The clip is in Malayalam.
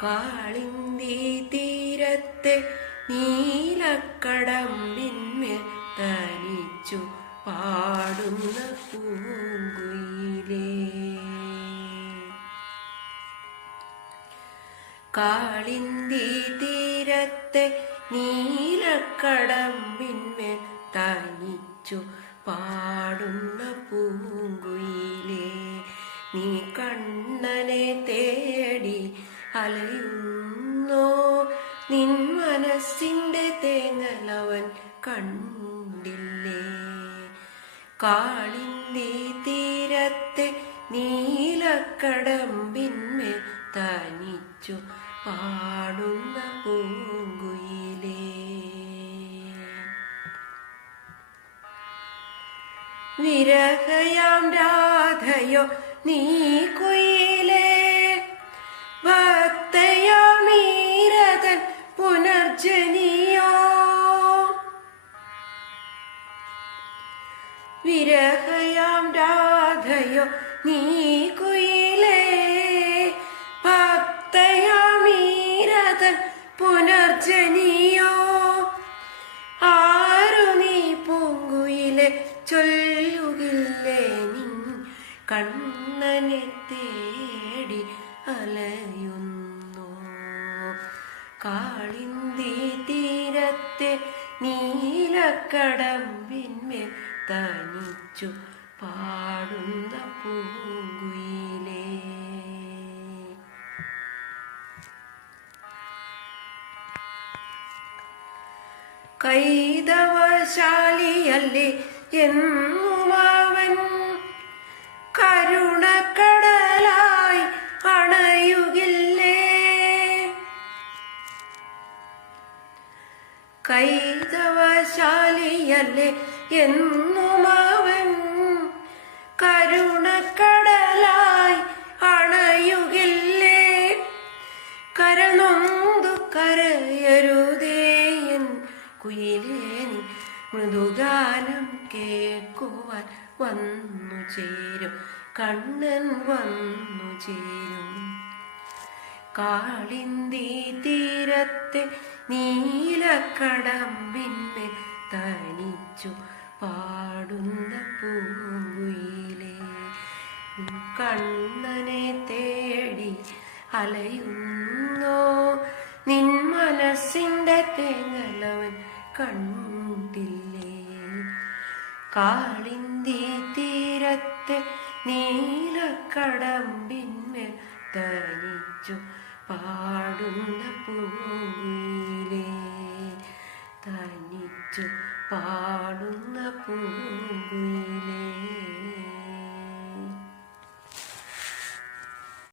കാളിന്തി തീരത്തെ നീലക്കടമ്പിന്മേൽ തനിച്ചു പാടുന്ന പൂങ്കുയിലേ. കാളിന്തി തീരത്തെ നീലക്കടമ്പിന്മേൽ തനിച്ചു പാടുന്ന പൂങ്കുയിലേ, നീ കണ്ണനെ തേടി അലയുന്നോ? നിൻ മനസ്സിന്റെ തേങ്ങലവൻ കണ്ടില്ലേ? കാളിന്തി തീരത്തെ നീലക്കടമ്പിന്മേൽ തനിച്ചു പാടുന്ന പൂങ്കുയിലേ. വിരഹയാം രാധയോ നീ കുയിലേ, ഭക്തയാമീരതൻ പുനർജനിയോ. വിരഹയാം രാധയോ നീ കുയിലേ, ഭക്തയാമീരതൻ പുനർജനിയോ. ആരു നീ പൂങ്കുയിലെ ചൊല്ലുകില്ലേ, നിൻ കണ്ണനെ തേടി അലയുന്നു. കാളിന്തി തീരത്തെ നീലക്കടമ്പിന്മേൽ തനിച്ചു പാടുന്ന പൂങ്കുയിലേ. കൈതവശാലിയല്ലേ എന്നുമവൻ കരുണക്കടലായി അണയുകില്ലേ. കൈതവശാലിയല്ലേ എന്നുമവൻ കരുണക്കടലായി അണയുകില്ലേ. കരനൊന്തു കരയരുതേ എൻ കുയിലേ, നീ മൃദുഗാനം കേൾക്കുവാൻ വന്നു ചേരും, കണ്ണൻ വന്നു ചേരും. കാളിന്തി തീരത്തെ നീലക്കടമ്പിന്മേൽ തനിച്ചു പാടുന്ന പൂങ്കുയിലേ, കണ്ണനെ തേടി അലയുന്നോ? നിൻ മനസ്സിന്റെ തേങ്ങലവൻ കണ്ടില്ലേ? കാളിന്തി തീരത്തെ നീലക്കടമ്പിന്മേൽ തനിച്ചു പാടുന്ന പൂങ്കുയിലേ, തനിച്ചു പാടുന്ന പൂങ്കുയിലേ.